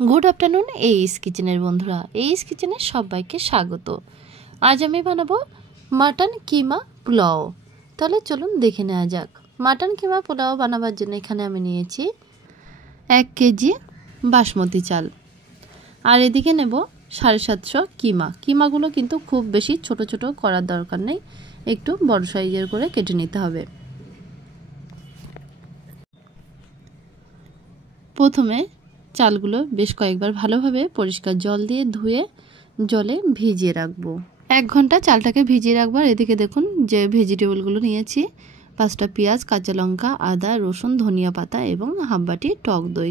Good afternoon এইস কিচেনের বন্ধুরা, এইস কিচেনে সবাইকে স্বাগত। আজ আমি বানাবো মাটন কিমা পোলাও। তাহলে চলুন দেখে নেওয়া যাক। মাটন কিমা পোলাও বানাবার জন্য এখানে আমি নিয়েছি 1 কেজি বাসমতি চাল, আর এদিকে নেব 750 কিমা। কিমাগুলো কিন্তু খুব বেশি ছোট ছোট করার দরকার নেই, একটু বড় সাইজের করে কেটে নিতে হবে। প্রথমে চালগুলো বেশ কয়েকবার ভালোভাবে পরিষ্কার জল দিয়ে ধুয়ে জলে ভিজিয়ে রাখবো। 1 ঘন্টা চালটাকে ভিজিয়ে রাখবো। আর এদিকে দেখুন যে ভেজিটেবলগুলো নিয়েছি, 5টা পেঁয়াজ, কাঁচা লঙ্কা, আদা, রসুন, ধনিয়া পাতা এবং হাফ বাটি টক দই।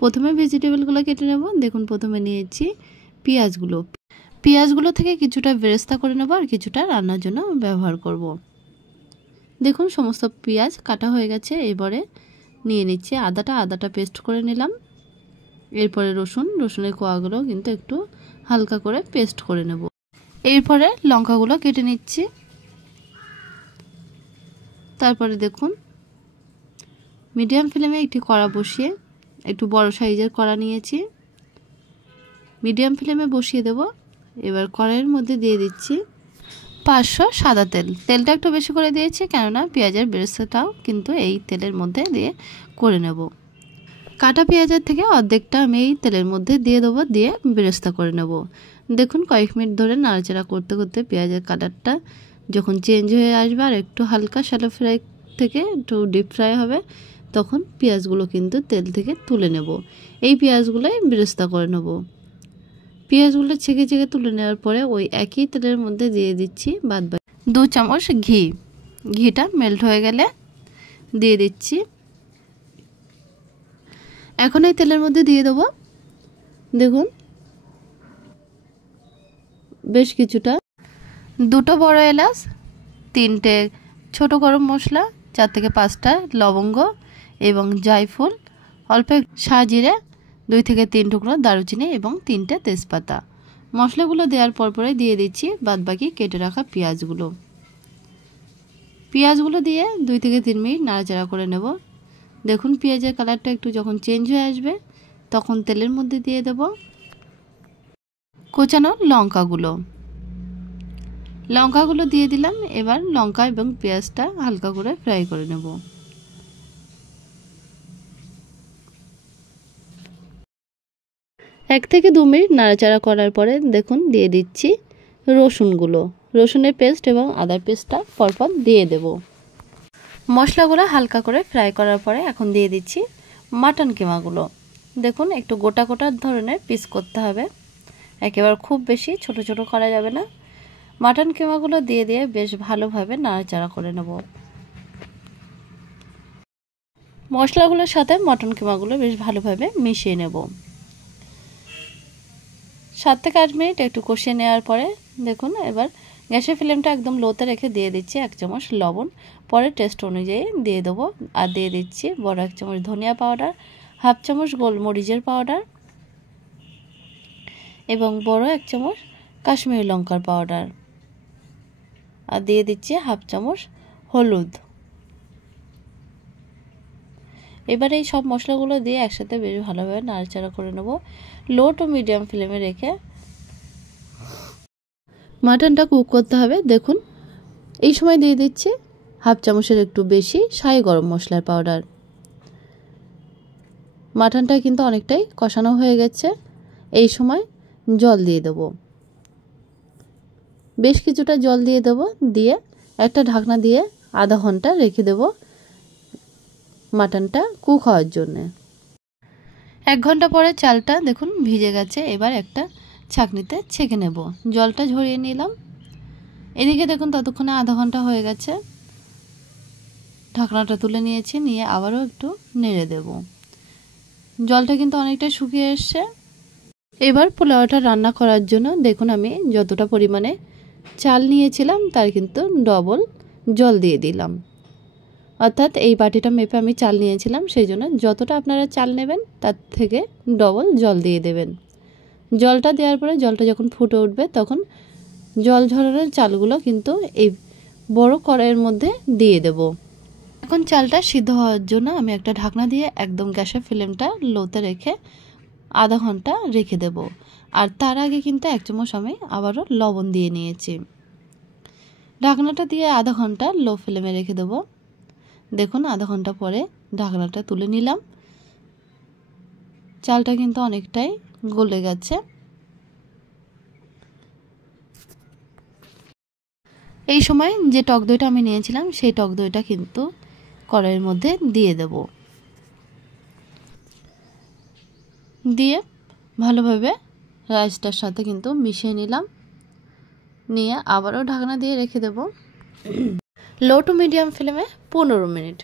প্রথমে ভেজিটেবলগুলো কেটে নেব। দেখুন প্রথমে নিয়েছি পেঁয়াজগুলো থেকে কিছুটা বেরেস্তা করে নেব আর কিছুটা রান্নার জন্য ব্যবহার করব। দেখুন সমস্ত পেঁয়াজ কাটা হয়ে গেছে। এবারে নিয়ে নিচ্ছি আদাটা পেস্ট করে নিলাম। এরপরে রসুনের কোয়াগুলো কিন্তু একটু হালকা করে পেস্ট করে নেব। এরপরে লঙ্কাগুলো কেটে নিচ্ছি। তারপরে দেখুন মিডিয়াম ফ্লেমে একটি কড়া বসিয়ে, একটু বড় সাইজের কড়া নিয়েছি, মিডিয়াম ফ্লেমে বসিয়ে দেব। এবার কড়াইয়ের মধ্যে দিয়ে দিচ্ছি 500 সাদা তেল। তেলটা একটু বেশি করে দিয়েছি, কেননা পেঁয়াজের বেরেস্তাটাও কিন্তু এই তেলের মধ্যে দিয়ে করে নেব। কাটা পেঁয়াজের থেকে অর্ধেকটা আমি এই তেলের মধ্যে দিয়ে দেবো, দিয়ে বেরেস্তা করে নেব। দেখুন কয়েক মিনিট ধরে নাড়াচাড়া করতে করতে পেঁয়াজের কালারটা যখন চেঞ্জ হয়ে আসবে আর একটু হালকা শ্যালো ফ্রাই থেকে একটু ডিপ ফ্রাই হবে, তখন পেঁয়াজগুলো কিন্তু তেল থেকে তুলে নেব। এই পেঁয়াজগুলোই বেরেস্তা করে নেব। পেঁয়াজগুলো ছেঁকে তুলে নেওয়ার পরে ওই একই তেলের মধ্যে দিয়ে দিচ্ছি বাদবাকি 2 চামচ ঘি। ঘিটা মেল্ট হয়ে গেলে দিয়ে দিচ্ছি। এখন এই তেলের মধ্যে দিয়ে দেবো দেখুন বেশ কিছুটা 2টো বড় এলাচ, 3টে ছোট গরম মশলা, 4 থেকে 5টা লবঙ্গ এবং জায়ফল, অল্প সাজিরে 2 থেকে 3 টুকরো দারুচিনি এবং 3টে তেজপাতা। মশলাগুলো দেওয়ার পরে দিয়ে দিচ্ছি বাদবাকি কেটে রাখা পেঁয়াজগুলো দিয়ে 2 থেকে 3 মিনিট নাড়াচাড়া করে নেব। দেখুন পেঁয়াজের কালারটা একটু যখন চেঞ্জ হয়ে আসবে, তখন তেলের মধ্যে দিয়ে দেব কোচানো লঙ্কাগুলো দিয়ে দিলাম। এবার লঙ্কা এবং পেঁয়াজটা হালকা করে ফ্রাই করে নেব। এক থেকে 2 মিনিট নাড়াচাড়া করার পরে দেখুন দিয়ে দিচ্ছি রসুনের পেস্ট এবং আদার পেস্টটা পরপর দিয়ে দেব। মশলাগুলো হালকা করে ফ্রাই করার পরে এখন দিয়ে দিচ্ছি মাটন কিমাগুলো। দেখুন একটু গোটা ধরনের পিস করতে হবে, একেবারে খুব বেশি ছোট ছোট করা যাবে না। মাটন কিমাগুলো দিয়ে বেশ ভালোভাবে নাড়াচাড়া করে নেব। মশলাগুলোর সাথে মাটন কিমাগুলো বেশ ভালোভাবে মিশিয়ে নেব। 7 থেকে 8 মিনিট একটু কষিয়ে নেওয়ার পরে দেখুন এবার গ্যাসের ফ্লেমটা একদম লোতে রেখে দিয়ে দিচ্ছি 1 চামচ লবণ। পরে টেস্ট অনুযায়ী দিয়ে দেবো। আর দিয়ে দিচ্ছি বড় 1 চামচ ধনিয়া পাউডার, হাফ চামচ গোলমরিচের পাউডার এবং বড় 1 চামচ কাশ্মীরি লঙ্কার পাউডার। আর দিয়ে দিচ্ছি হাফ চামচ হলুদ। এবার এই সব মশলাগুলো দিয়ে একসাথে বেশ ভালোভাবে নাড়াচাড়া করে নেব। লো টু মিডিয়াম ফ্লেমে রেখে মাটনটা কুক করতে হবে। দেখুন এই সময় দিয়ে দিচ্ছি হাফ চামচের একটু বেশি শাহি গরম মশলার পাউডার। মাটনটা কিন্তু অনেকটাই কষানো হয়ে গেছে। এই সময় জল দিয়ে দেব, বেশ কিছুটা জল দিয়ে দেব। দিয়ে একটা ঢাকনা দিয়ে আধা ঘন্টা রেখে দেব মাটনটা কুক হওয়ার জন্য। 1 ঘন্টা পরে চালটা দেখুন ভিজে গেছে। এবার একটা ছাঁকনিতে ছেঁকে নেব। জলটা ঝরিয়ে নিলাম। এদিকে দেখুন ততক্ষণে আধা ঘন্টা হয়ে গেছে। ঢাকনাটা তুলে নিয়েছি, নিয়ে আবারও একটু নেড়ে দেব। জলটা কিন্তু অনেকটাই শুকিয়ে এসছে। এবার পোলাওটা রান্না করার জন্য দেখুন আমি যতটা পরিমাণে চাল নিয়েছিলাম তার কিন্তু ডবল জল দিয়ে দিলাম। অর্থাৎ এই বাটিটা মেপে আমি চাল নিয়েছিলাম, সেই জন্য যতটা আপনারা চাল নেবেন তার থেকে ডবল জল দিয়ে দেবেন। জলটা দেওয়ার পরে জলটা যখন ফুটে উঠবে তখন জল ঝরানোর চালগুলো কিন্তু এই বড় কড়াইয়ের মধ্যে দিয়ে দেব। এখন চালটা সিদ্ধ হওয়ার জন্য আমি একটা ঢাকনা দিয়ে একদম গ্যাসের ফ্লেমটা লোতে রেখে আধা ঘন্টা রেখে দেব। আর তার আগে কিন্তু 1 চামচ আমি আবারও লবণ দিয়ে নিয়েছি। ঢাকনাটা দিয়ে আধা ঘন্টা লো ফ্লেমে রেখে দেব। দেখুন আধা ঘন্টা পরে ঢাকনাটা তুলে নিলাম। চালটা কিন্তু অনেকটাই গলে গেছে। এই সময় যে টক দইটা আমি নিয়েছিলাম সেই টক দইটা কিন্তু কড়াইয়ের মধ্যে দিয়ে দেব। দিয়ে ভালোভাবে রাইসটার সাথে কিন্তু মিশিয়ে নিলাম। নিয়ে আবারও ঢাকনা দিয়ে রেখে দেব লো টু মিডিয়াম ফ্লেমে 15 মিনিট।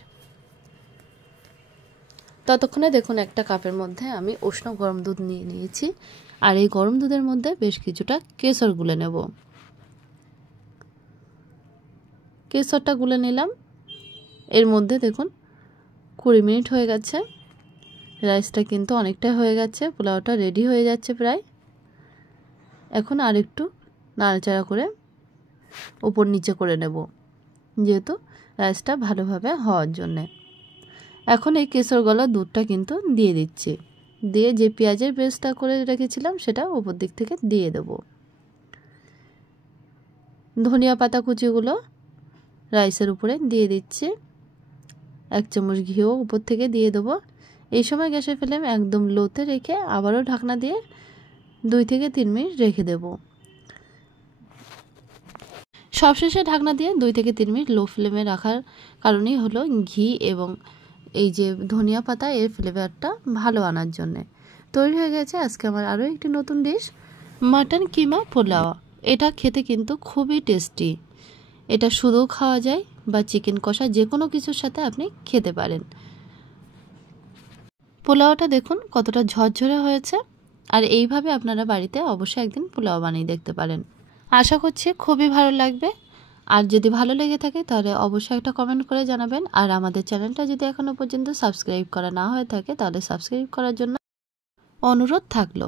ততক্ষণে দেখুন একটা কাপের মধ্যে আমি উষ্ণ গরম দুধ নিয়ে নিয়েছি। আর এই গরম দুধের মধ্যে বেশ কিছুটা কেশর গুলে নেব। কেশরটা গুলে নিলাম। এর মধ্যে দেখুন 20 মিনিট হয়ে গেছে। রাইসটা কিন্তু অনেকটা হয়ে গেছে, পোলাওটা রেডি হয়ে যাচ্ছে প্রায়। এখন আর একটু নাড়াচাড়া করে উপর নিচে করে নেব, যেহেতু রাইসটা ভালোভাবে হওয়ার জন্যে। এখন এই কেশর গলা দুধটা কিন্তু দিয়ে দিচ্ছি। দিয়ে যে পেঁয়াজের পেস্টটা করে রেখেছিলাম সেটা উপর দিক থেকে দিয়ে দেব। ধনিয়া পাতা কুচিগুলো রাইসের উপরে দিয়ে দিচ্ছি। 1 চামচ ঘিও উপর থেকে দিয়ে দেবো। এই সময় গ্যাসের ফ্লেম একদম লোতে রেখে আবারও ঢাকনা দিয়ে 2 থেকে 3 মিনিট রেখে দেব। সবশেষে ঢাকনা দিয়ে 2 থেকে 3 মিনিট লো ফ্লেমে রাখার কারণেই হলো ঘি এবং এই যে ধনিয়া পাতা এর ফ্লেভারটা ভালো আনার জন্যে। তৈরি হয়ে গেছে আজকে আমার আরও একটি নতুন ডিশ, মাটন কিমা পোলাও। এটা খেতে কিন্তু খুবই টেস্টি। এটা শুধু খাওয়া যায় বা চিকেন কষা যে কোনো কিছুর সাথে আপনি খেতে পারেন। পোলাওটা দেখুন কতটা ঝরঝরে হয়েছে। আর এইভাবে আপনারা বাড়িতে অবশ্যই একদিন পোলাও বানিয়ে দেখতে পারেন। আশা করছি খুবই ভালো লাগবে। আর যদি ভালো লেগে থাকে তাহলে অবশ্যই একটা কমেন্ট করে জানাবেন। আর আমাদের চ্যানেলটা যদি এখনও পর্যন্ত সাবস্ক্রাইব করা না হয়ে থাকে তাহলে সাবস্ক্রাইব করার জন্য অনুরোধ থাকলো।